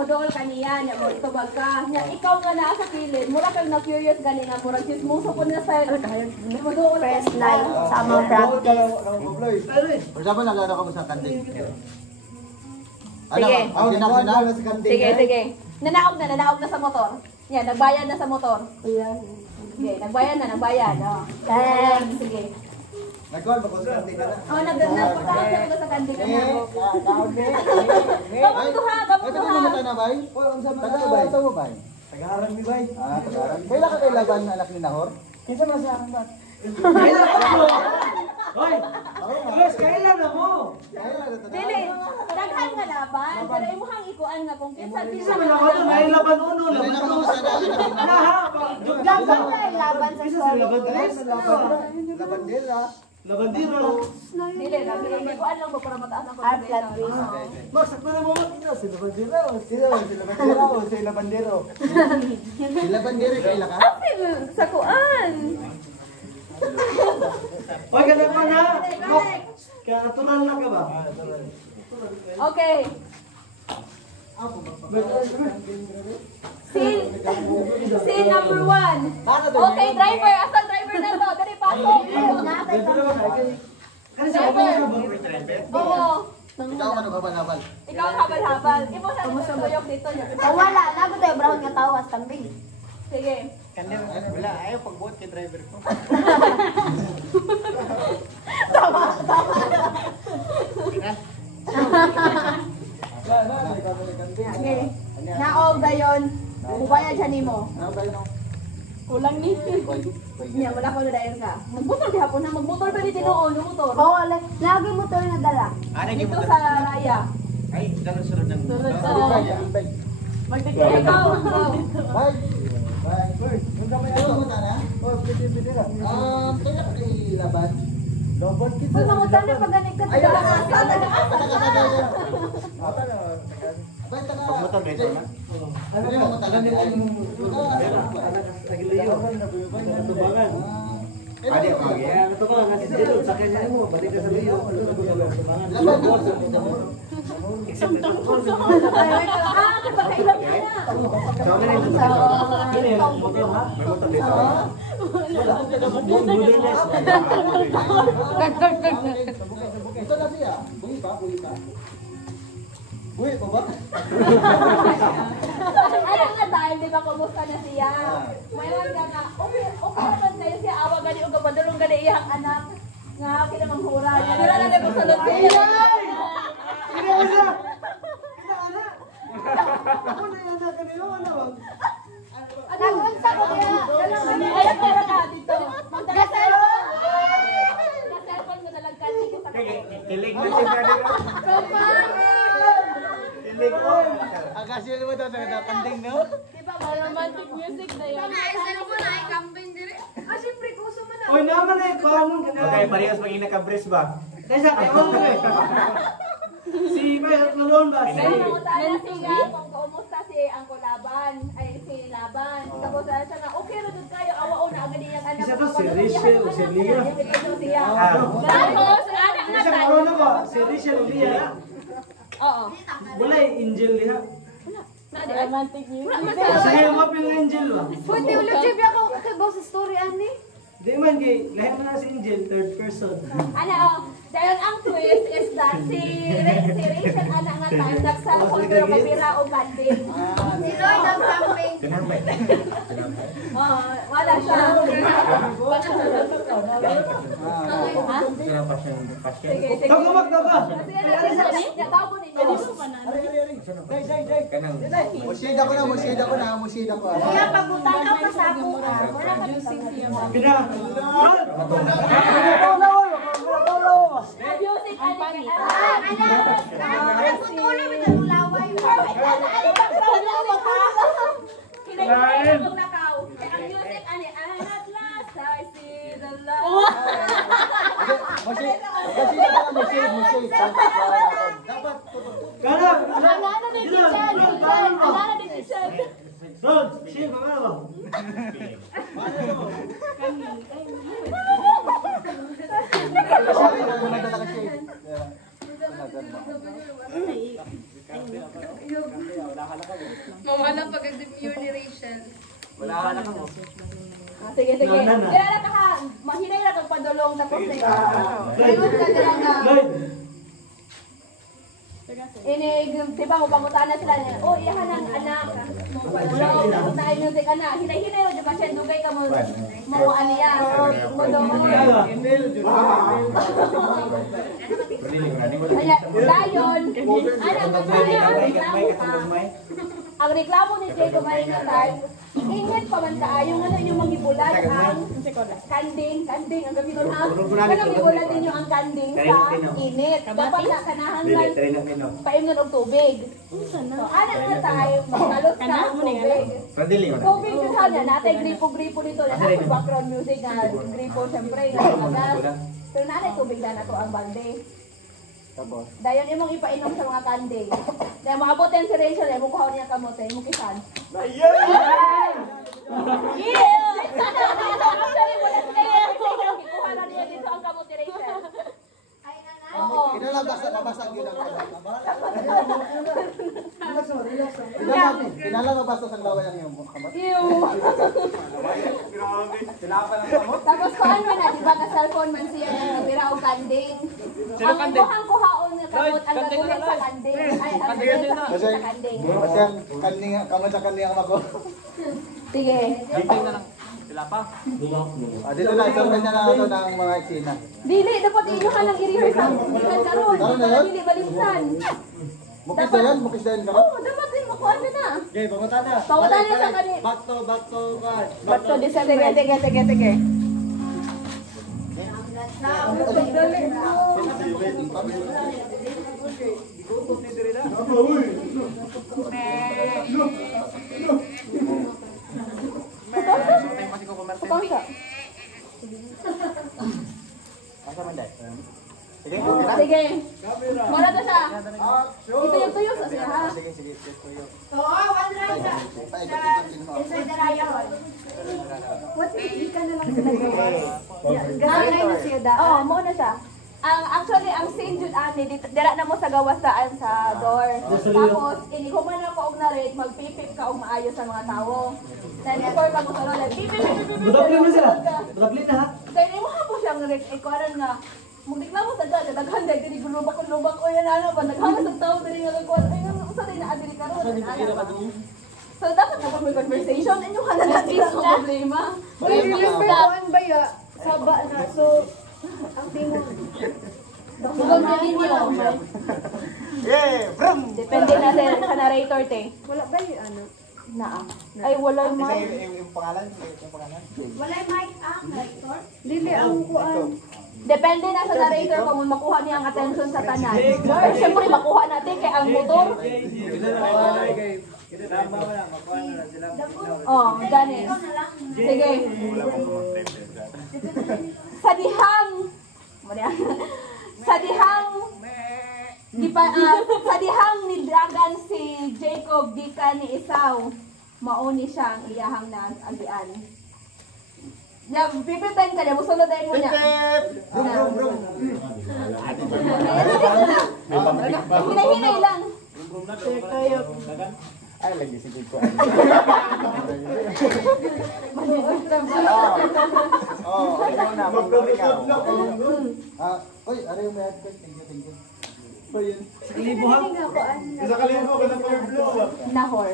modol kaniya, nya mo tubag ka. Nya ikaw nga naa sa kilid, mura kang na curious gani nga mura chismoso po na sa modol First night, summer practice. For example, naglaro ka mo sa kantin. Sige. Sige. Sige. Nanaog na sa motor. Yan, nagbayad na sa motor. Sige, nagbayad. Oh. Sige. Nagkuhan ba ko sa kantin ka na? Oh, nagpunta ko sa kantin ka na. Kamang duha. Ito mo namatay na, bay? Taga-ito mo, bay? Tagaharang ni bay. Tagaran. Kailan ka kay laban na anak ni Nahor? Kinsa man sa akin ba? Hoy! Yes, kailan na mo? Dili, daghan nga laban. Pero imuhang ikuan nga kung kinsa Kinsa man ako doon? Ay laban uno lang. Kailan ka mo sa anak ni Nahor? Dapat na laban sa story. Labandera. Labandiro. Dili, ikuan lang mo para mataas ang Art flat confidence. base. Max, sakto na mo. Si Labandiro. Si Labandero. Si Labandero, kailan ka? Sa kuan. Hoy, ganun pa na. Kaya natural na ka ba? Okay. Scene number 1. Okay, driver. Asan driver na to? Dali, pasok. Oo. Ikaw ka naghabal-habal. Ikaw ang habal-habal. Imo sa tuyok dito. Oh, wala. Nago tayo brown nga tawas, tambing. Sige. Wala, ayaw pagbuot kay driver ko. Okay. Naog dayon. Bubayad siya nimo. Kulang ni. Niya, wala ko na dayon ka. Magmotor gihapon na. Magmotor ba ni tinuon? Yung motor? Oo, lagi mo to na dala. Dito sa raya. Ay, sunod ng... Sunod sa... Magtikita ikaw. Bye! Bye! Yung kamay ako mo na? Oh, pwede na. Kailan ka kay laban? Laban kita. Kung mamutan na pag ganit ka, Nag-aasal. Pagmotor dito na? Ano mo motor? Tubangan. Adi ako. Kaya tubangan kasi dito sa kanya mo, balik ka sa liyo. Kapakailan ka na. Ito na siya. Buhi pa. Buhi pa ba? Ano nga dahil, di ba, kumusta na siya? Mayroon ka nga, okay naman sa'yo siya, awa gani o kapadulong gani iyang anak. Nga, kinamangura. Nira na naman sa lot siya. Nagunsa ko kaya. Alam mo na ka dito. Mag-cellphone ko na lang kanti ko sa Kilig na siya ka dito. Kilig ko. Agasil mo daw sa kanding, no? Di ba, romantic music na yun. Siyempre, kuso mo na. Oy, naman eh, common ka na. Okay, parehas pag inaka-brace ba? Kaya kayo eh. Si Mayat Lulon ba? Pero nangutala siya kung kumusta si Angko Laban, ay si Laban. Tapos siya na, okay na doon kayo, awa na agad iyang anak. Isa to, si Rachel o si Lia. Tapos, anak na Isa tayo. ko ba? Si Rachel o Lia. Oo. Wala eh, Angel Lia. Romantic music. Sige, mapil ng Angel ba? Pwede ulit siya biya ko kay boss story ani. Di man kay, lahat mo na si Angel, third person. Dahil ang twist is that si Rachel anak nga tayo, nag-cellphone pero mapira o banding. Si Lloyd ang camping. Tinambay. Wala siya. Sila passion. Sige. Tagumag na ba? Tawag ninyo. Kanang Musida ko na. Kaya pagutanaw pa sa ako. Wala ka Pina. Music ang pani. Wala ko tulo mit ang laway. Kinain ang nakaw. Ang music ani at last I see the love. Kana. Alana ni Tichel. Alana ni Tichel. Don, siya ba ba? Mawala pag-demure ni Rachel. Wala ka na mo. Ah, sige. Kilala ka ha. Mahinay na kang padulong tapos na ikaw. Ayun ka na lang na. Diba mo pangutana sila niya. Oh, iyahan ang anak. Tapos na music ka na. Hinay-hinay o diba siya dugay ka mo. Mo aniya. Mo doon. Dayon. Ang reklamo ni Jacob ay natay. Ingat pa man kaayo nga na yung mangibulat ang kanding, ang gamiton ha. Kaya mangibulat ninyo ang kanding sa init. Dapat na kanahan lang paimnon og tubig. So, ana nga tayo, magkalos ka ang tubig. Tubig yun sa niya, natay gripo-gripo dito. Natay background music nga, gripo siyempre, nga gas. Pero natay tubig na nato ang balde. Dayon imong ipainom sa mga kanding. Dahil maabotin si Rachel, imong kuhaw niya kamote, imong kisan. Actually, wala sila yung kikuha na niya dito ang kamote Rachel. Oo. Kinalabasa yun ang kinalabasa sa laway ang iyong kamot. Tapos kuhaan mo na, di ba ka-cellphone man siya na nabira o kanding. Ang kuhang kuhaon nga kamot ang gagawin sa kanding. Ay, ang gagawin sa kanding. Kasi ang kanding, kamot sa kanding ang ako. Sige. Sila pa. Dito na, isang kanya na ito ng mga eksena. Dili, dapat inyuhan ang i-rehearse ang karon. Dili balisan. Mukis na yan? Mukis na yan ka? Oo, dapat din makuha na. Okay, pangutana. Pangutana sa kanil. Back to, Ba't to, sige. Pangsa. Sige. Mara to siya. Ito sa siya ha. Sige, tuyo. Oo, one round sa inside the rayon. What if ka na lang sila gawin? Na siya da. Oo, mo na siya. Actually, ang scene jud ani dira na mo sa gawasaan sa door. Tapos inihuman na ko og narate, magpipip ka og maayo sa mga tawo. Then before ka mo sa roller, pipip. Budaplit mo sila. Budaplit na ha. Kaya mo ha po siyang ikaran nga magreklamo sa dad, daghan dai diri lubak o yan ano ba naghamas ang tawo diri nga kuan ay usa din na adili karon. So dapat na may conversation inyo kana natin ang problema. Remember one ba ya? Saba na. So, ang tingog. Dugong na ninyo. Depende na sa narrator te. Wala ba yung ano? Naa. Ay wala man. Yung pangalan? Wala yung mic ang director? Dili ang kuan. Depende na sa narrator kung makuha niya ang attention sa tanan. Pero syempre makuha natin kay ang motor. Oh, gani. Sige. Sa dihang sa dihang nidagan si Jacob gikan ni Esau, mauni siya ang iyahang nag-agian. Ya, pipitan ka niya, musulod tayo mo niya. Hinay-hinay lang. Ay, lagi sige ko. Ikaw na, ikaw. Oy, ano yung mayat ko? Thank you. So yun. Kalibo ha. Isa kalibo ka na pa yung blue. Nahor.